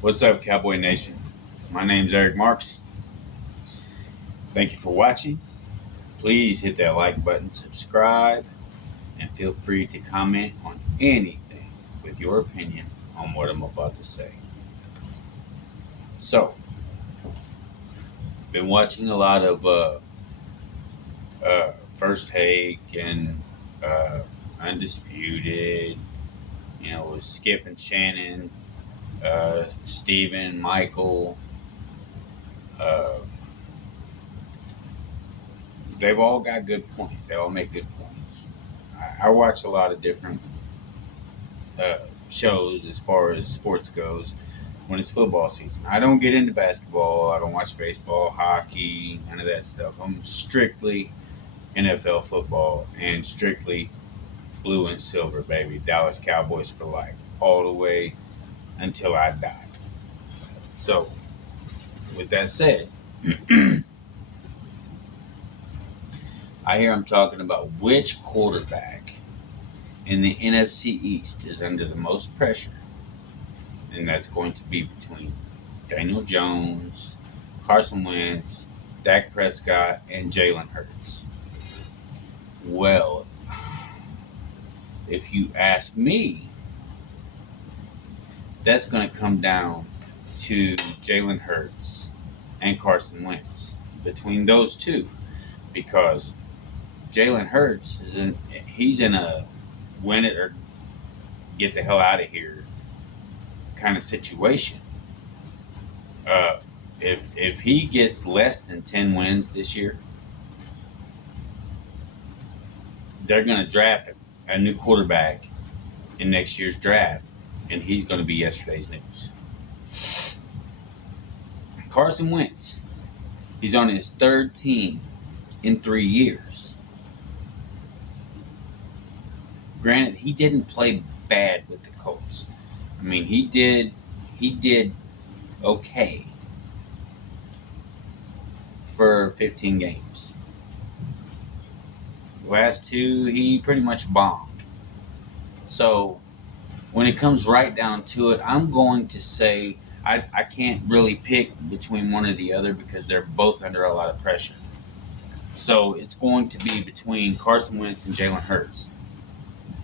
What's up, Cowboy Nation? My name's Eric Marks. Thank you for watching. Please hit that like button, subscribe, and feel free to comment on anything with your opinion on what I'm about to say. So, been watching a lot of First Take and Undisputed, with Skip and Shannon, Steven, Michael. Uh, they've all got good points. They all make good points. I watch a lot of different uh, shows as far as sports goes when it's football season. I don't get into basketball. I don't watch baseball, hockey, none of that stuff. I'm strictly NFL football and strictly blue and silver, baby. Dallas Cowboys for life, all the way until I die. So, with that said, I hear I'm talking about which quarterback in the NFC East is under the most pressure, and that's going to be between Daniel Jones, Carson Wentz, Dak Prescott, and Jalen Hurts. Well, if you ask me, that's going to come down to Jalen Hurts and Carson Wentz. Between those two, because Jalen Hurts he's in a win it or get the hell out of here kind of situation. If he gets less than 10 wins this year, they're going to draft a new quarterback in next year's draft, and he's going to be yesterday's news. Carson Wentz, he's on his third team in 3 years. Granted, he didn't play bad with the Colts. I mean, he did okay for 15 games. The last two, he pretty much bombed. So, when it comes right down to it, I'm going to say I can't really pick between one or the other because they're both under a lot of pressure. So, it's going to be between Carson Wentz and Jalen Hurts.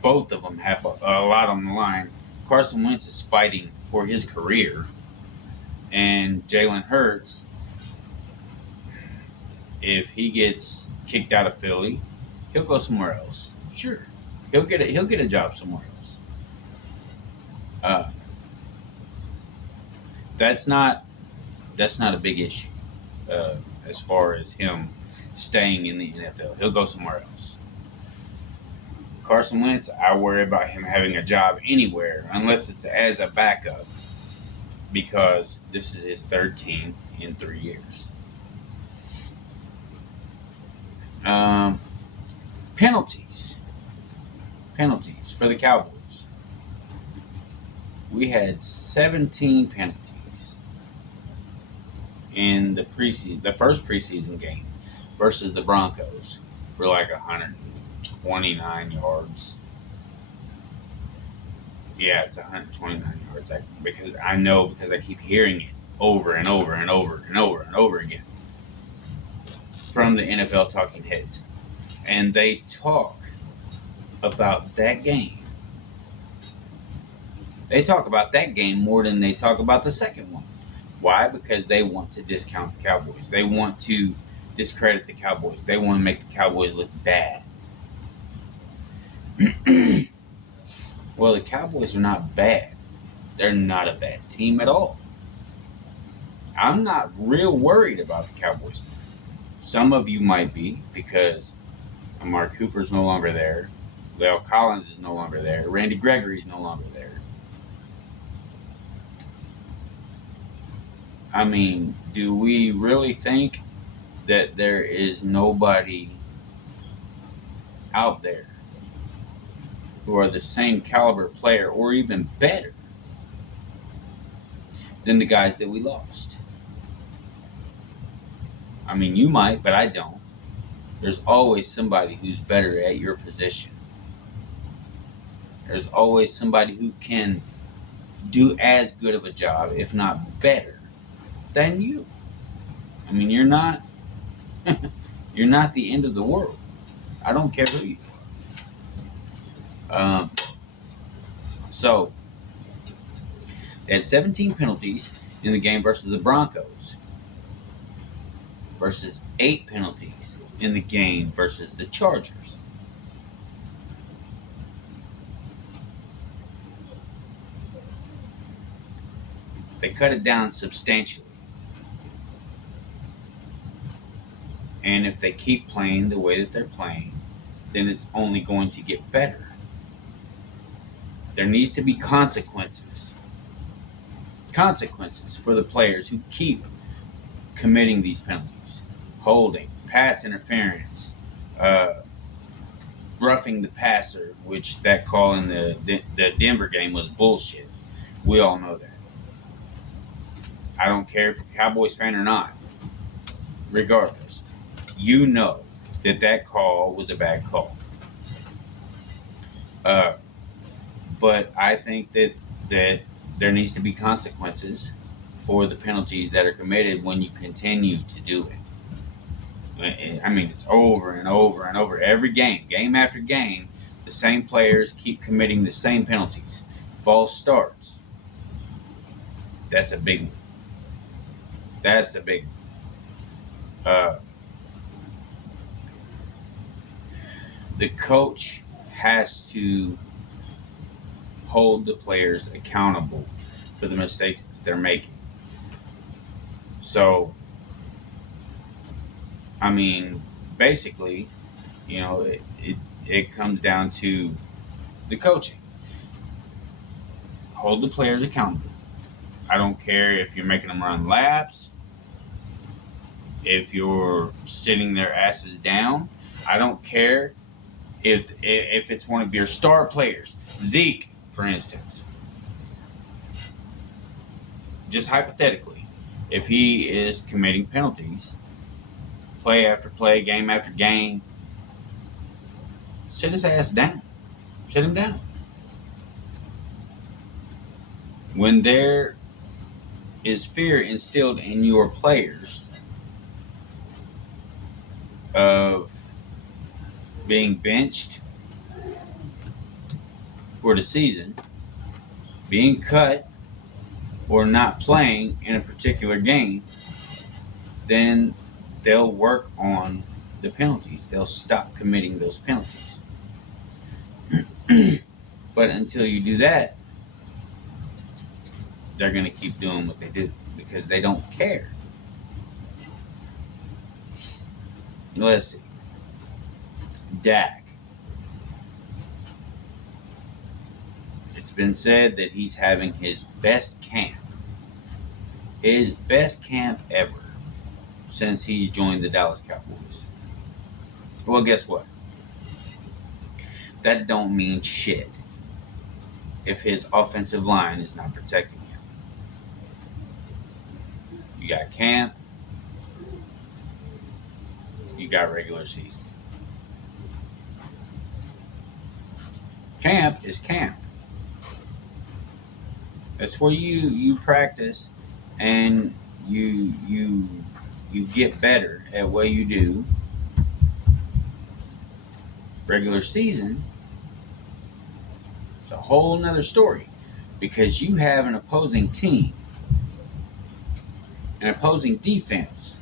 Both of them have a lot on the line. Carson Wentz is fighting for his career, and Jalen Hurts, if he gets kicked out of Philly, he'll go somewhere else. Sure, he'll get a job somewhere else. That's not a big issue as far as him staying in the NFL. He'll go somewhere else. Carson Wentz, I worry about him having a job anywhere unless it's as a backup, because this is his third team in 3 years. Penalties for the Cowboys. We had 17 penalties in the first preseason game versus the Broncos for like 129 yards. Yeah, it's 129 yards. Because I keep hearing it over and over and over and over and over again from the NFL talking heads. And they talk about that game. They talk about that game more than they talk about the second one. Why? Because they want to discount the Cowboys. They want to discredit the Cowboys. They want to make the Cowboys look bad. Well, the Cowboys are not bad. They're not a bad team at all. I'm not real worried about the Cowboys. Some of you might be, because Mark Cooper's no longer there. La'el Collins is no longer there. Randy Gregory's no longer there. I mean, do we really think that there is nobody out there who are the same caliber player or even better than the guys that we lost? I mean, you might, but I don't. There's always somebody who's better at your position. There's always somebody who can do as good of a job, if not better, than you. I mean, you're not you're not the end of the world. I don't care who you are. So they had 17 penalties in the game versus the Broncos, versus 8 penalties in the game versus the Chargers. They cut it down substantially. And if they keep playing the way that they're playing, then it's only going to get better. There needs to be consequences. Consequences for the players who keep committing these penalties. Holding, pass interference, roughing the passer, which that call in the Denver game was bullshit. We all know that. I don't care if you're a Cowboys fan or not. Regardless, you know that call was a bad call. But I think that there needs to be consequences for the penalties that are committed when you continue to do it. I mean, it's over and over and over. Every game after game, the same players keep committing the same penalties. False starts. That's a big one. That's a big one. The coach has to hold the players accountable for the mistakes that they're making. So, I mean, basically, it comes down to the coaching. Hold the players accountable. I don't care if you're making them run laps, if you're sitting their asses down. I don't care if it's one of your star players, Zeke, for instance. Just hypothetically, if he is committing penalties, play after play, game after game, sit his ass down. Sit him down. When there is fear instilled in your players of being benched for the season, being cut, or not playing in a particular game, then they'll work on the penalties. They'll stop committing those penalties. But until you do that, they're going to keep doing what they do because they don't care. Let's see. Dak. It's been said that he's having his best camp ever since he's joined the Dallas Cowboys. Well, guess what? That don't mean shit if his offensive line is not protecting him. You got camp, you got regular season. Camp is camp. That's where you practice and you get better at what you do. Regular season, it's a whole nother story because you have an opposing team, an opposing defense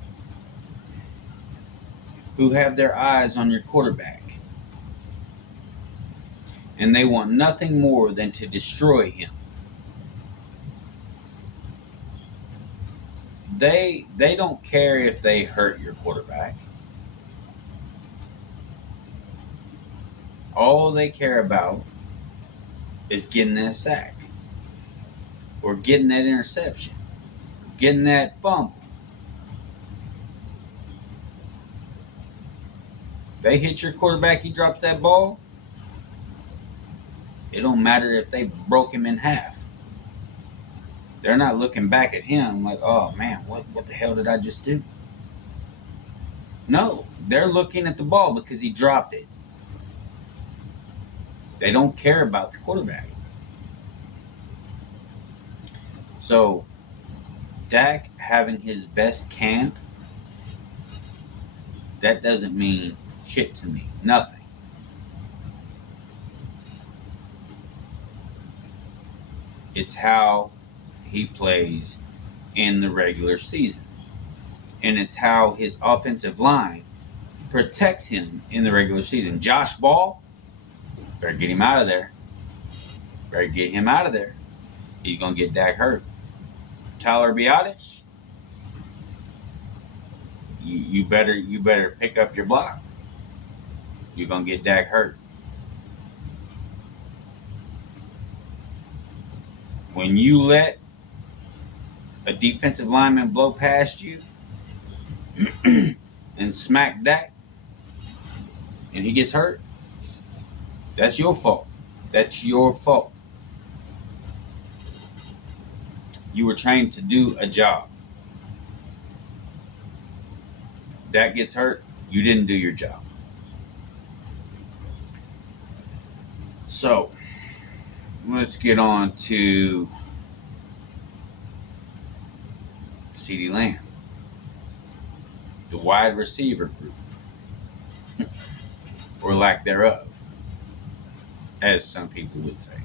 who have their eyes on your quarterback, and they want nothing more than to destroy him. They don't care if they hurt your quarterback. All they care about is getting that sack, or getting that interception, getting that fumble. They hit your quarterback, he drops that ball. It don't matter if they broke him in half. They're not looking back at him like, oh man, what the hell did I just do? No, they're looking at the ball because he dropped it. They don't care about the quarterback. So, Dak having his best camp, that doesn't mean shit to me. Nothing. It's how he plays in the regular season. And it's how his offensive line protects him in the regular season. Josh Ball, better get him out of there. Better get him out of there. He's going to get Dak hurt. Tyler Biadasz, you better pick up your block. You're going to get Dak hurt. When you let a defensive lineman blow past you and smack Dak and he gets hurt, that's your fault. That's your fault. You were trained to do a job. Dak gets hurt, you didn't do your job. So, let's get on to CeeDee Lamb, the wide receiver group, or lack thereof, as some people would say.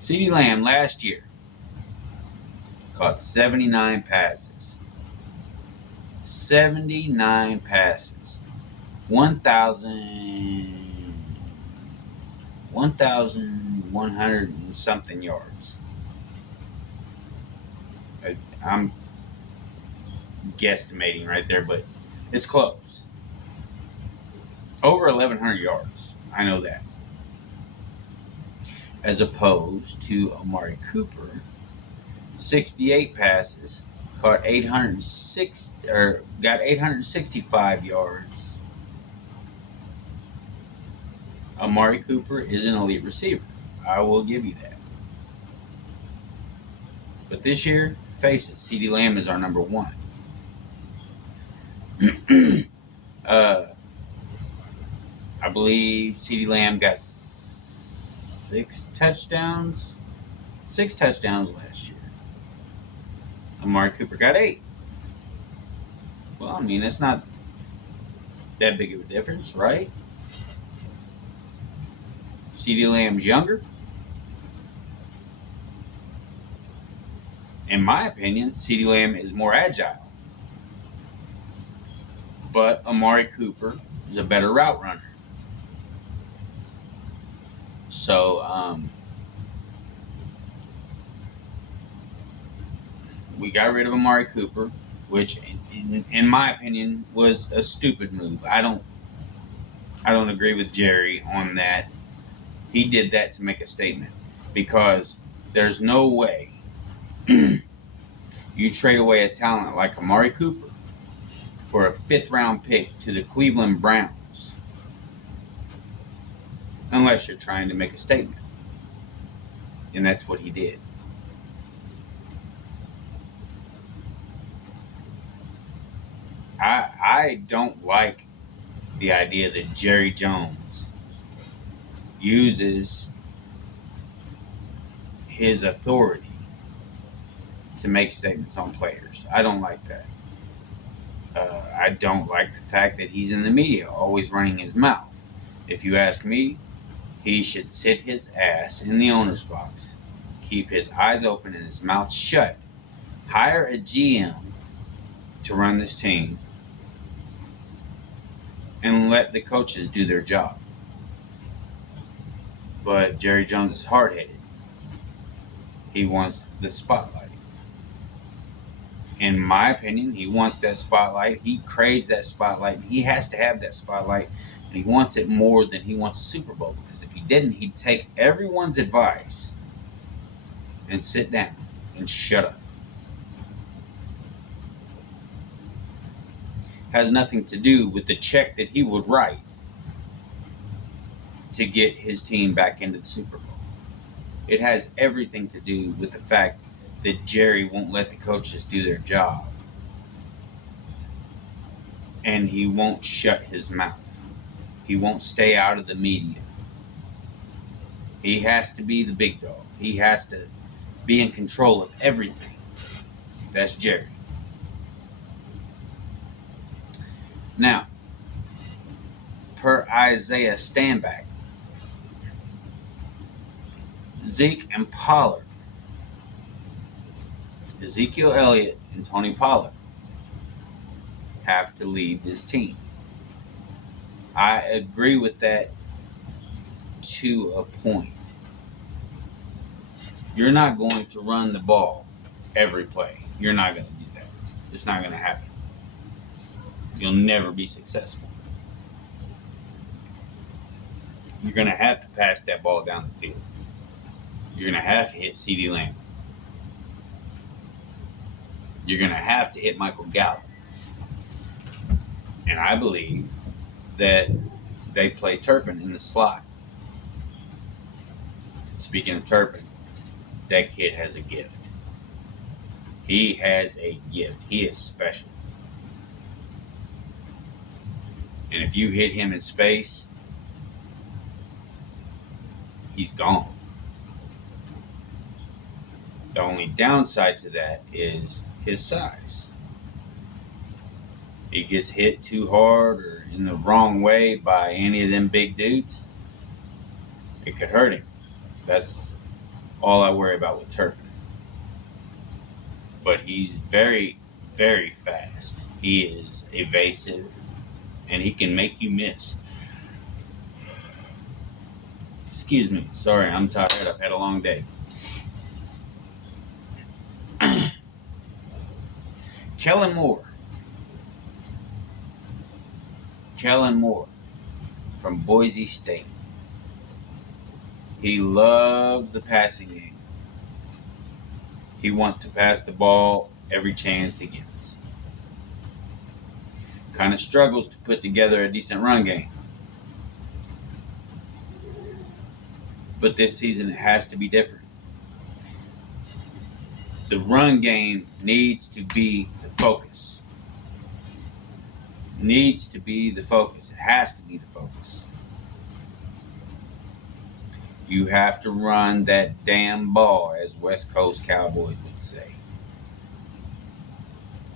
CeeDee Lamb last year caught 79 passes. 79 passes. 1,100 and something yards. I'm guesstimating right there, but it's close. Over 1,100 yards. I know that. As opposed to Amari Cooper, 68 passes, got 865 yards. Amari Cooper is an elite receiver. I will give you that. But this year, face it, CeeDee Lamb is our number one. I believe CeeDee Lamb got 6 touchdowns. 6 touchdowns last year. Amari Cooper got 8. Well, I mean, it's not that big of a difference, right? CeeDee Lamb's younger. In my opinion, CeeDee Lamb is more agile. But Amari Cooper is a better route runner. So, we got rid of Amari Cooper, which, in my opinion, was a stupid move. I don't agree with Jerry on that. He did that to make a statement, because there's no way you trade away a talent like Amari Cooper for a 5th round pick to the Cleveland Browns unless you're trying to make a statement. And that's what he did. I don't like the idea that Jerry Jones uses his authority to make statements on players. I don't like that. I don't like the fact that he's in the media, always running his mouth. If you ask me, he should sit his ass in the owner's box, keep his eyes open and his mouth shut, hire a GM to run this team, and let the coaches do their job. But Jerry Jones is hard-headed. He wants the spotlight. In my opinion, he wants that spotlight. He craves that spotlight. He has to have that spotlight. And he wants it more than he wants a Super Bowl. Because if he didn't, he'd take everyone's advice and sit down and shut up. Has nothing to do with the check that he would write to get his team back into the Super Bowl. It has everything to do with the fact that Jerry won't let the coaches do their job. And he won't shut his mouth. He won't stay out of the media. He has to be the big dog. He has to be in control of everything. That's Jerry. Now, per Isaiah Stanback, Zeke and Pollard, Ezekiel Elliott and Tony Pollard have to lead this team. I agree with that to a point. You're not going to run the ball every play. You're not going to do that. It's not going to happen. You'll never be successful. You're going to have to pass that ball down the field. You're going to have to hit CeeDee Lamb. You're going to have to hit Michael Gallup. And I believe that they play Turpin in the slot. Speaking of Turpin, that kid has a gift. He has a gift. He is special. And if you hit him in space, he's gone. The only downside to that is his size. He gets hit too hard or in the wrong way by any of them big dudes, it could hurt him. That's all I worry about with Turpin. But he's very, very fast. He is evasive, and he can make you miss. Excuse me. Sorry, I'm tired. I've had a long day. Kellen Moore from Boise State. He loved the passing game. He wants to pass the ball every chance he gets. Kind of struggles to put together a decent run game. But this season it has to be different. The run game needs to be the focus. Needs to be the focus. It has to be the focus. You have to run that damn ball, as West Coast Cowboys would say.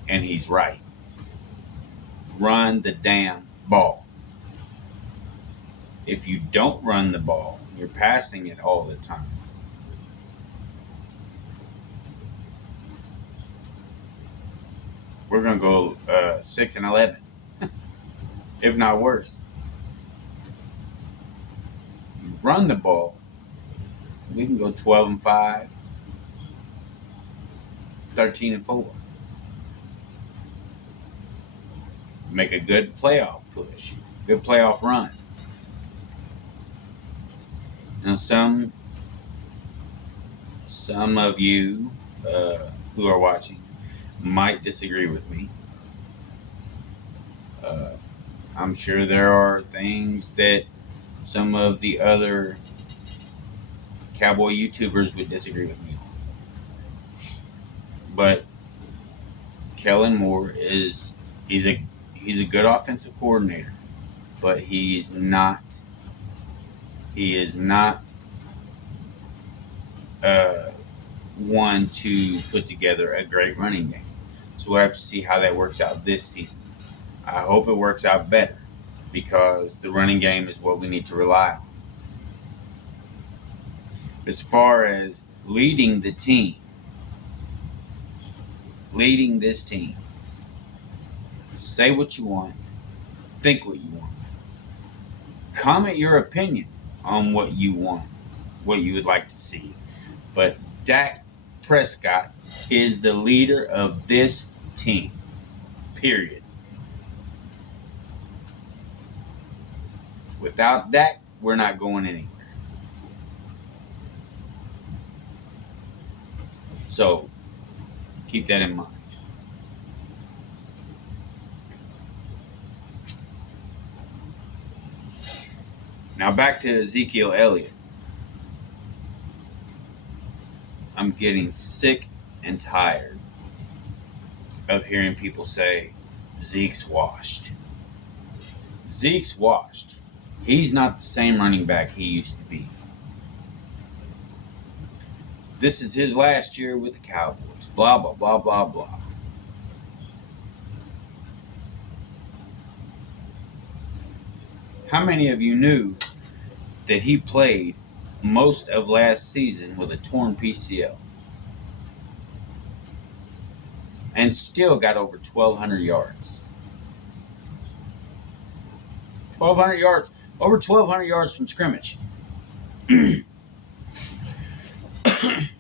And he's right. Run the damn ball. If you don't run the ball, you're passing it all the time. We're going to go 6-11, if not worse. You run the ball, we can go 12-5, 13-4. Make a good playoff push, good playoff run. Now, some of you who are watching might disagree with me. I'm sure there are things that some of the other Cowboy YouTubers would disagree with me on. But Kellen Moore he's a good offensive coordinator, but he is not one to put together a great running game. So we'll have to see how that works out this season. I hope it works out better, because the running game is what we need to rely on. As far as leading this team, say what you want, think what you want, comment your opinion on what you want, what you would like to see. But Dak Prescott is the leader of this team, period. Without Dak, we're not going anywhere. So, keep that in mind. Now back to Ezekiel Elliott. I'm getting sick and tired of hearing people say, Zeke's washed. Zeke's washed. He's not the same running back he used to be. This is his last year with the Cowboys. Blah, blah, blah, blah, blah. How many of you knew that he played most of last season with a torn PCL and still got over 1,200 yards? 1,200 yards, over 1,200 yards from scrimmage.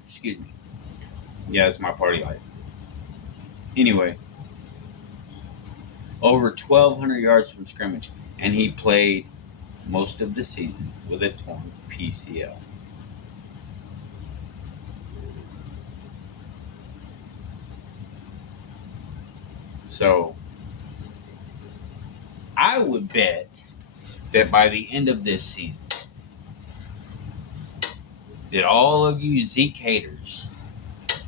Excuse me. Yeah, it's my party life. Anyway, over 1,200 yards from scrimmage, and he played most of the season with a torn PCL. So, I would bet that by the end of this season, that all of you Zeke haters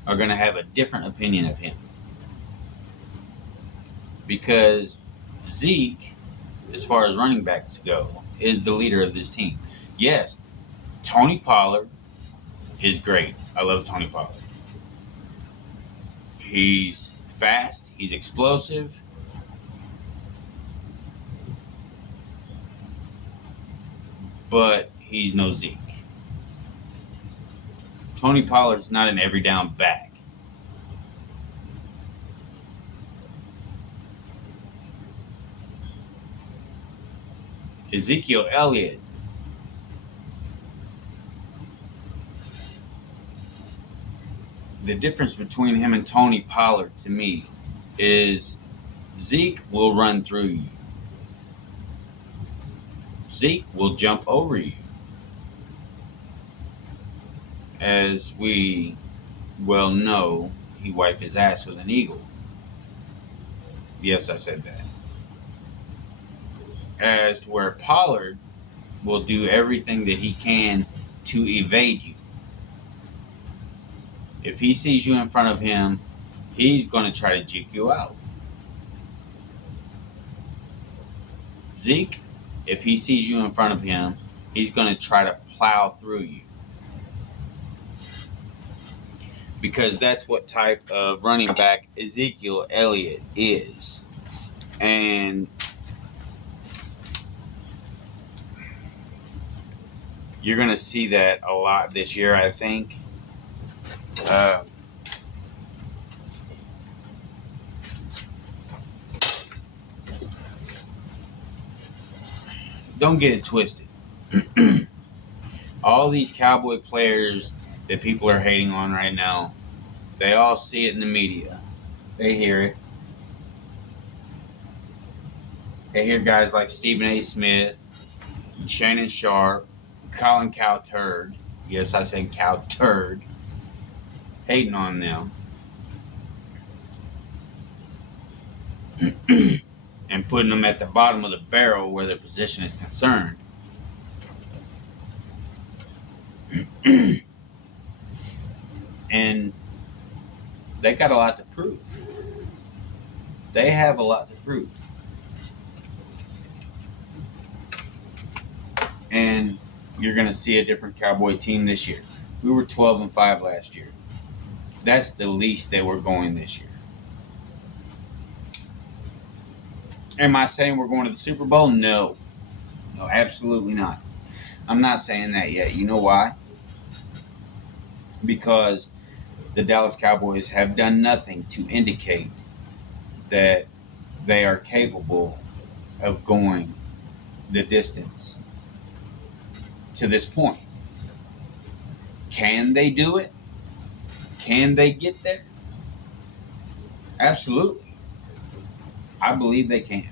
are going to have a different opinion of him. Because Zeke, as far as running backs go, is the leader of this team. Yes, Tony Pollard is great. I love Tony Pollard. He's fast. He's explosive. But he's no Zeke. Tony Pollard's not an every down back. Ezekiel Elliott, the difference between him and Tony Pollard to me is Zeke will run through you. Zeke will jump over you. As we well know, he wiped his ass with an eagle. Yes, I said that. As to where Pollard will do everything that he can to evade you. If he sees you in front of him, he's going to try to juke you out. Zeke, if he sees you in front of him, he's going to try to plow through you. Because that's what type of running back Ezekiel Elliott is. And you're going to see that a lot this year, I think. Don't get it twisted. All these Cowboy players that people are hating on right now, they all see it in the media. They hear it. They hear guys like Stephen A. Smith, Shannon Sharp, Colin Cowturd. Yes, I said Cowturd. Hating on them. And putting them at the bottom of the barrel where their position is concerned. And they got a lot to prove. They have a lot to prove. And you're going to see a different Cowboy team this year. We were 12-5 last year. That's the least that we're going this year. Am I saying we're going to the Super Bowl? No. No, absolutely not. I'm not saying that yet. You know why? Because the Dallas Cowboys have done nothing to indicate that they are capable of going the distance to this point. Can they do it? Can they get there? Absolutely. I believe they can.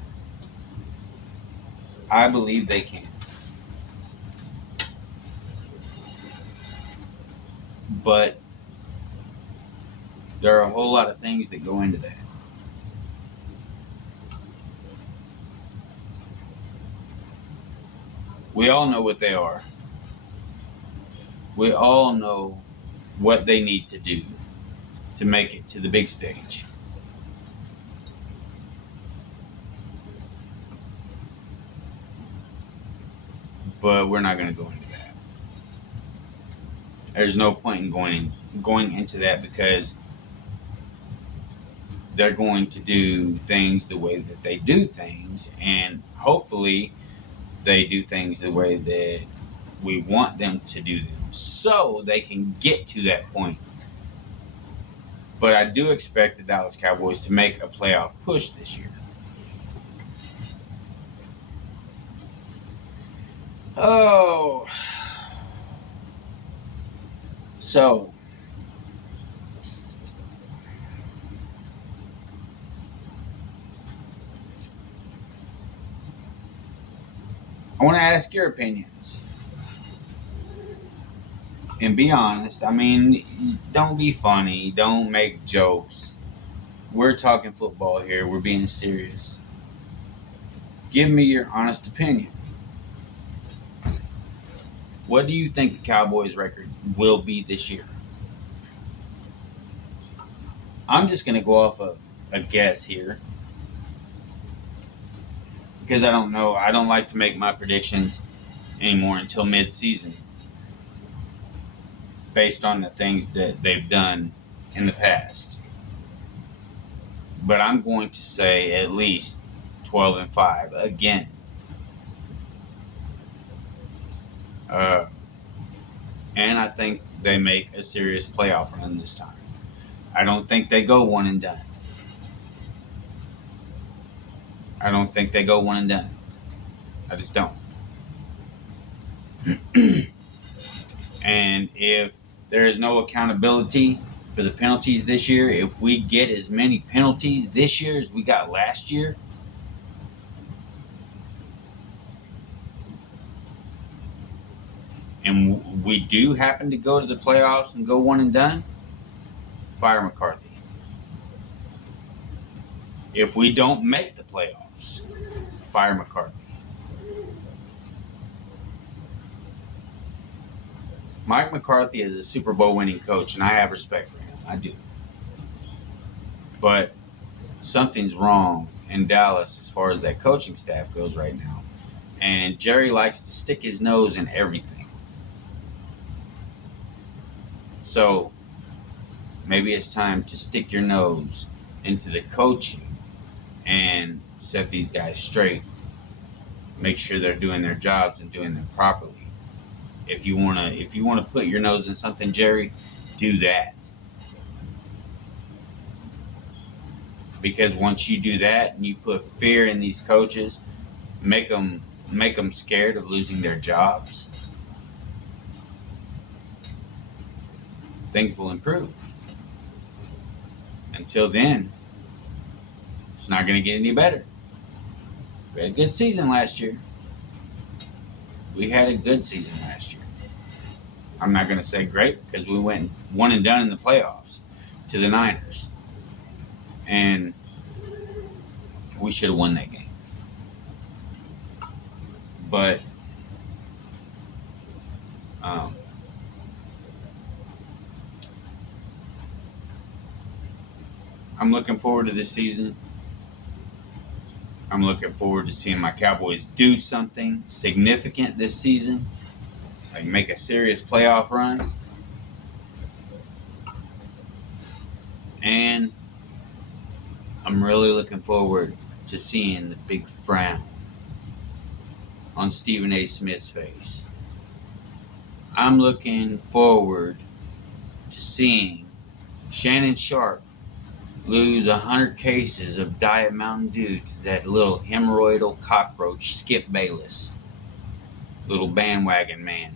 I believe they can. But there are a whole lot of things that go into that. We all know what they are. We all know what they need to do to make it to the big stage. But we're not going to go into that. There's no point in going into that because they're going to do things the way that they do things, and hopefully they do things the way that we want them to do them so they can get to that point. But I do expect the Dallas Cowboys to make a playoff push this year. Oh, so I want to ask your opinions and be honest. I mean, don't be funny, don't make jokes. We're talking football here, we're being serious. Give me your honest opinion. What do you think the Cowboys' record will be this year? I'm just going to go off of a guess here because I don't know. I don't like to make my predictions anymore until mid-season based on the things that they've done in the past. But I'm going to say at least 12-5 again. And I think they make a serious playoff run this time. I don't think they go one and done. I don't think they go one and done. I just don't. And if there is no accountability for the penalties this year, if we get as many penalties this year as we got last year, and we do happen to go to the playoffs and go one and done, fire McCarthy. If we don't make the playoffs, fire McCarthy. Mike McCarthy is a Super Bowl winning coach, and I have respect for him. I do. But something's wrong in Dallas as far as that coaching staff goes right now. And Jerry likes to stick his nose in everything. So maybe it's time to stick your nose into the coaching and set these guys straight. Make sure they're doing their jobs and doing them properly. If you wanna put your nose in something, Jerry, do that. Because once you do that and you put fear in these coaches, make them scared of losing their jobs, things will improve. Until then, it's not going to get any better. We had a good season last year. I'm not going to say great because we went one and done in the playoffs to the Niners. And we should have won that game. But I'm looking forward to this season. I'm looking forward to seeing my Cowboys do something significant this season, like make a serious playoff run. And I'm really looking forward to seeing the big frown on Stephen A. Smith's face. I'm looking forward to seeing Shannon Sharp lose 100 cases of Diet Mountain Dew to that little hemorrhoidal cockroach, Skip Bayless. Little bandwagon man.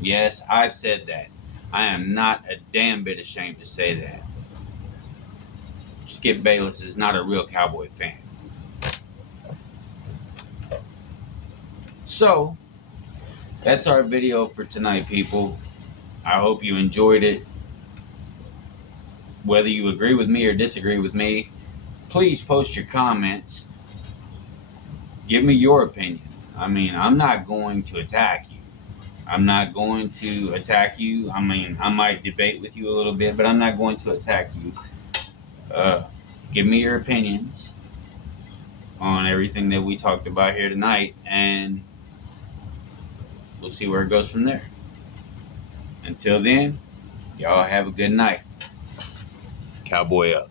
Yes, I said that. I am not a damn bit ashamed to say that. Skip Bayless is not a real Cowboy fan. So, that's our video for tonight, people. I hope you enjoyed it. Whether you agree with me or disagree with me, please post your comments. Give me your opinion. I mean, I'm not going to attack you. I mean, I might debate with you a little bit, but I'm not going to attack you. Give me your opinions on everything that we talked about here tonight, and we'll see where it goes from there. Until then, y'all have a good night. Cowboy up.